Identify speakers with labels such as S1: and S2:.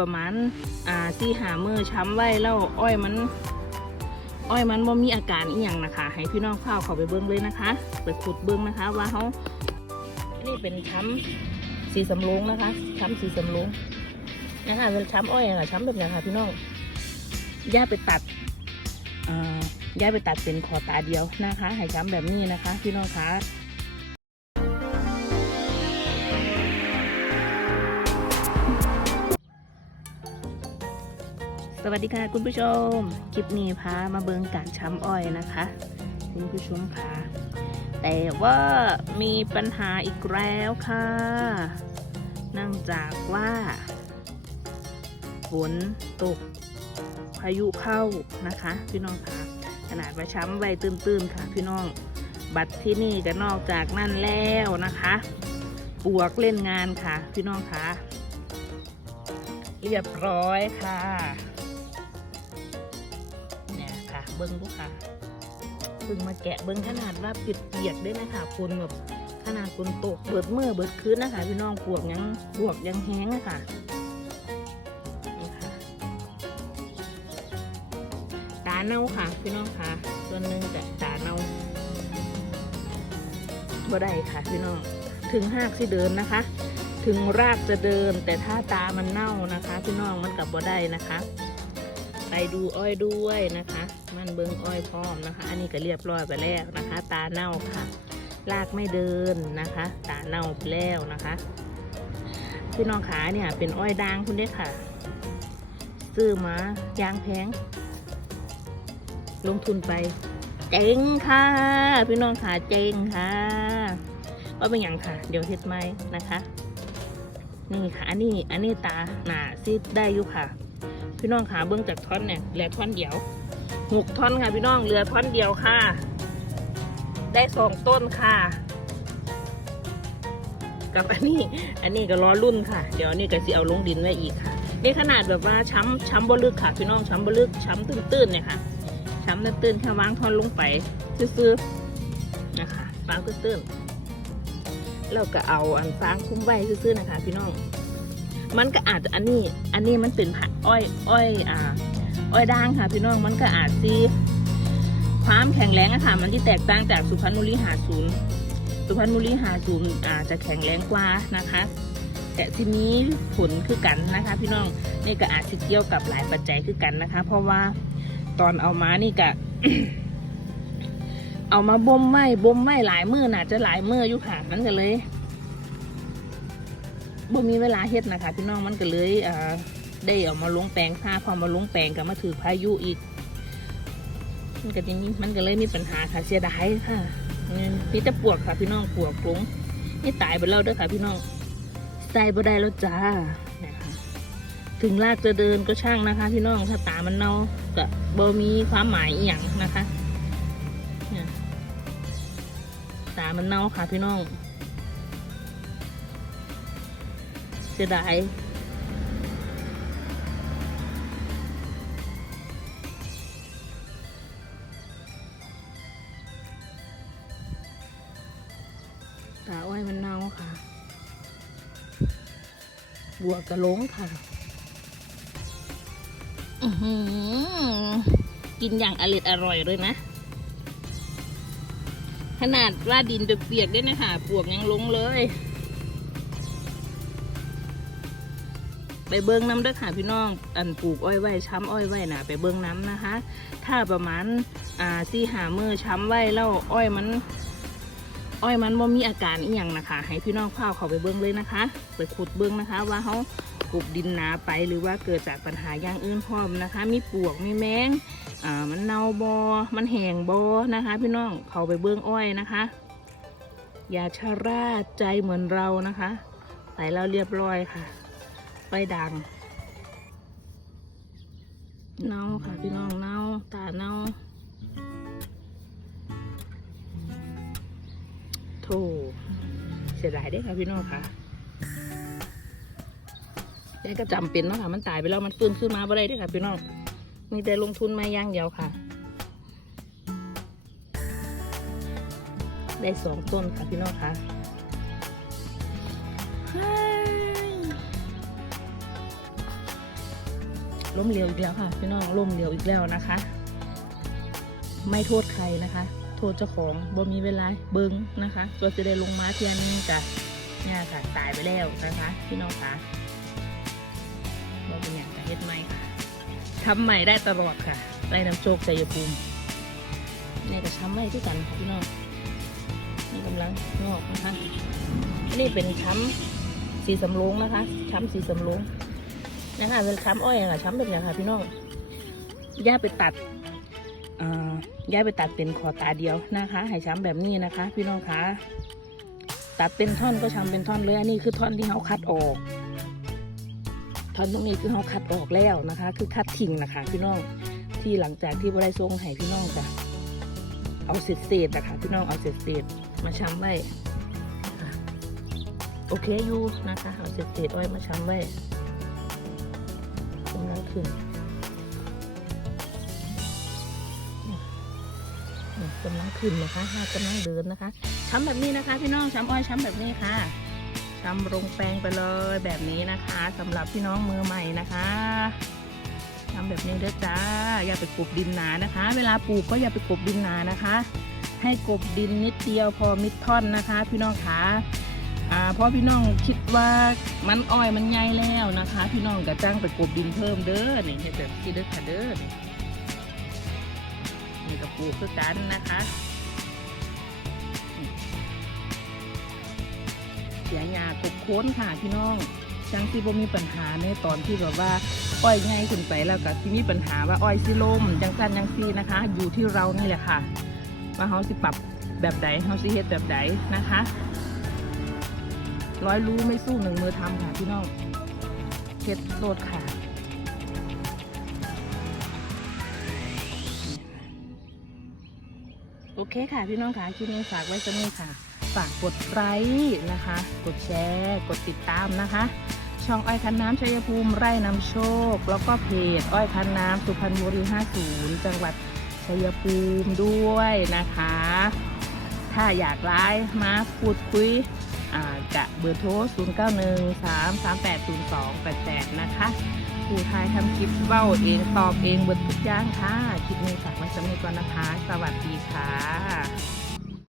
S1: ประมาณอ่าสี่หามือช้ำไว้แล้วอ้อยมัน อ้อยมันบ่มีอาการอีหยังนะคะ ให้พี่น้องเข้าเขาไปเบิ้งเลยนะคะไปขุดเบิ้งนะคะ ว่าเขานี่เป็นช้ำสีสำโรงนะคะช้ำสีสำโรงนะคะเป็นช้ำอ้อยอะค่ะช้ำแบบนี้ค่ะพี่น้องย่าไปตัดอ่าย่าไปตัดเป็นขอตาเดียวนะคะให้ช้ำแบบนี้นะคะ พี่น้องคะ สวัสดีค่ะคุณผู้ชม คลิปนี้พามาเบิงการช้ำอ้อยนะคะ คุณผู้ชมค่ะ แต่ว่ามีปัญหาอีกแล้วค่ะเนื่องจากว่าฝนตก พายุเข้านะคะ พี่น้องค่ะ ขนาดว่าช้ำใบตื้นๆค่ะ พี่น้องบัตรที่นี่ก็นอกจากนั่นแล้วนะคะปวกเล่นงานค่ะ พี่น้องค่ะเรียบร้อยค่ะ เบิ้งลูกค่ะเพิ่งมาแกะเบิ้งขนาดว่าเปียกๆด้วยนะคะคนแบบขนาดคนตกเบิดเมื่อเบิดคืนนะคะพี่น้องปวกยังปวกยังแห้งอะคะนี่ค่ะตาเน่าค่ะพี่น้องค่ะ ส่วนหนึ่งแต่ตาเน่าบ่ได้ค่ะพี่น้องถึงหากสิเดินนะคะ ถึงรากจะเดินแต่ถ้าตามันเน่านะคะ พี่น้องมันกลับบ่ได้นะคะ ไปดูอ้อยด้วยนะคะ มันเบิงอ้อยพร้อมนะคะ อันนี้ก็เรียบร้อยไปแล้วนะคะ ตาเน่าค่ะรากไม่เดินนะคะ ตาเน่าไปแล้วนะคะพี่น้องขาเนี่ยเป็นอ้อยด่างคุณเด้อค่ะ ซื้อมายางแพง ลงทุนไป เจ๊งค่ะ พี่น้องขาเจ๊งค่ะว่าเป็นอย่างค่ะ เดี๋ยวเฮ็ดไหมนะคะ นี่ค่ะอันนี้อันนี้ตาหนาซีดได้อยู่ค่ะ พี่น้องขาเบื้องจากท่อนเนี่ยเหลือท่อนเดียวหกท่อนค่ะพี่น้องเหลือท่อนเดียวค่ะ ได้สองต้นค่ะ กับอันนี้ อันนี้ก็ล้อรุ่นค่ะ เดี๋ยวนนี้ก็สิเอาลงดินไว้อีกค่ะนี่ขนาดแบบว่าช้ำช้ำบลึกค่ะพี่น้องช้ำบลึกช้ำตื้นๆเนี่ยค่ะช้ำตื้นๆแค่วางท่อนลงไปซื่อๆนะคะวางตื้นๆแล้วก็เอาอันฟางคุ้มไว้ซื่อๆนะคะ พี่น้อง มันก็อาจจะอันนี้ อันนี้มันเป็นผักอ้อยอ้อยอ่า อ้อยด่างค่ะ พี่น้องมันก็อาจซีความแข็งแรงอะค่ะ มันที่แตกต่างจากสุพรรณบุรีหาศูนย์สุพรรณบุรีหาศูนย์อาจจะแข็งแรงกว่านะคะแต่ทีนี้ผลคือกันนะคะ พี่น้องนี่ก็อาจจะเกี่ยวกับหลายปัจจัยคือกันนะคะ เพราะว่าตอนเอามานี่ก็เอามาบ่มไหมบ่มไหมหลายมือน่าจะหลายมืออยู่ค่ะมันก็เลย บ่มีเวลาเฮ็ดนะคะพี่น้องมันก็เลยอ่าได้เอามาลงแปลงผ้าพอมาลงแปลงก็มาถือพายุอีก มันก็จะมีมันก็เลยมีปัญหาค่ะเสียดายค่ะนี่จะปวกค่ะพี่น้องปวกลงนี่ตายไปแล้วด้อค่ะพี่น้องใส่บ่ได้แล้วจ้าถึงรากจะเดินก็ช่างนะคะ พี่น้องถ้าตามันเน่าก็บ่มีความหมายอีหยังนะคะตามันเน่าค่ะพี่น้อง เสียดายตาอ้อยมันเน่าค่ะบัวกระลงค่ะอือหือกินอย่างอร่อยอร่อยเลยนะ ขนาดว่าดินเปียกๆด้นะคะปวกยังลงเลย ไปเบิ้งน้ำด้อค่ะพี่น้อง อันปลูกอ้อยไว้ช้ำอ้อยไว้นะไปเบิ้งน้ำนะคะ ถ้าประมาณอ่าสี่หามือช้ำไว้แล้วอ้อยมันอ้อยมันบ่มีอาการอีหยังนะคะ ให้พี่น้องเข้าเขาไปเบิ้งเลยนะคะ ไปขุดเบิ้งนะคะ ว่าเขาปลูกดินหนาไปหรือว่าเกิดจากปัญหาอย่างอื่นพร้อมนะคะ มีปวกมีแมงอ่ามันเน่าบอมันแห้งบอนะคะ พี่น้องเขาไปเบิ้งอ้อยนะคะ อย่าชะล่าใจเหมือนเรานะคะไปแล้วเรียบร้อยค่ะ ไฟดังเน่าค่ะพี่น้องเน่าตาเน่าโถเสียดายเด้ค่ะพี่น้องค่ะยายก็จำเป็นเนาะค่ะ มันตายไปแล้วมันฟื้นขึ้นมาบ่ได้ด้อค่ะพี่น้องมีแต่ลงทุนมาอย่างเดียวค่ะ ได้สองต้นค่ะพี่น้องค่ะ ล้มเหลวอีกแล้วค่ะ พี่น้องล้มเหลวอีกแล้วนะคะ ไม่โทษใครนะคะ โทษเจ้าของบ่มีเวลาเบิ้งนะคะตัวจะได้ลงมาเทียนงจ้ะเนี่ยค่ะตายไปแล้วนะคะ พี่น้องคะบ่เป็นอย่างจะเฮ็ดไหมค่ะทำใหม่ได้ตลอดค่ะได้น้ำโชคชัยภูมินี่ก็ช้ำไหมที่กันค่ะพี่น้องนี่กำลังงอกนะคะนนี่เป็นช้ำสีสำโรงนะคะช้ำสีสำโรง นะคะเป็นช้ำอ้อยค่ะช้ำแบบนี้ค่ะพี่น้องย่าไปตัดอ่าย้ายไปตัดเป็นขอตาเดียวนะคะให้ช้ำแบบนี้นะคะ พี่น้องคะตัดเป็นท่อนก็ช้ำเป็นท่อนเลยอันนี้คือท่อนที่เขาคัดออกท่อนตรงนี้คือเขาคัดออกแล้วนะคะ คือคัดทิ้งนะคะ พี่น้องที่หลังจากที่บได้ทรงให้พี่น้องจะเอาเศษเศษนะคะพี่น้องเอาเศษเศษมาช้ำไว้โอเคอยู่นะคะเอาเศษเศษอ้อยมาช้ำไว้ กำลังขึ้นนี่กำลังขึ้นนะคะหากำลังเดินนะคะช้ำแบบนี้นะคะ พี่น้องช้ำอ้อยช้ำแบบนี้ค่ะช้ำลงแปลงไปเลยแบบนี้นะคะสำหรับพี่น้องมือใหม่นะคะช้ำแบบนี้เด้อจ้า อย่าไปกบดินหนานะคะ เวลาปลูกก็อย่าไปกบดินหนานะคะ ให้กบดินนิดเดียวพอมิดท่อนนะคะ พี่น้องคะ อ่าเพราะพี่น้องคิดว่ามันอ้อยมันใหญ่แล้วนะคะ พี่น้องกระจ้างไปกบดินเพิ่มเด้อนี่เฮ็ดแบบที่เด้อค่ะเด้อนี่กับปลูกคือกันนะคะเสียยากบโค้นค่ะพี่น้องจังที่บ่มีปัญหาในตอนที่แบบว่าอ้อยไงขึ้นไปแล้วก็ที่มีปัญหาว่าอ้อยสิลมจังสันจังซีนะคะ อยู่ที่เรานี่แหละค่ะ ว่าเขาสิปรับแบบใดเขาสิเฮ็ดแบบใดนะคะ ร้อยรู้ไม่สู้หนึ่งมือทำค่ะพี่น้องเฮ็ดโลดค่ะโอเคค่ะพี่น้องค่ะคลิปนี้ฝากไว้สักนิดค่ะ ฝากกดไลค์นะคะ กดแชร์ กดติดตามนะคะ ช่องอ้อยคันน้ำชัยภูมิไร่นำโชค แล้วก็เพจอ้อยคันน้ำสุพรรณบุรี 50 จังหวัดชัยภูมิด้วยนะคะ ถ้าอยากไลฟ์มาพูดคุย อ่ากะเบอร์โทร 0 9 1 3 3 8 0 2 8 8 นะคะผู้ทายทำคลิปเบ้าเองตอบเองเบิดทุกอย่างค่ะ คลิปนี้ฝากไว้สำหรับก่อนนะคะ สวัสดีค่ะ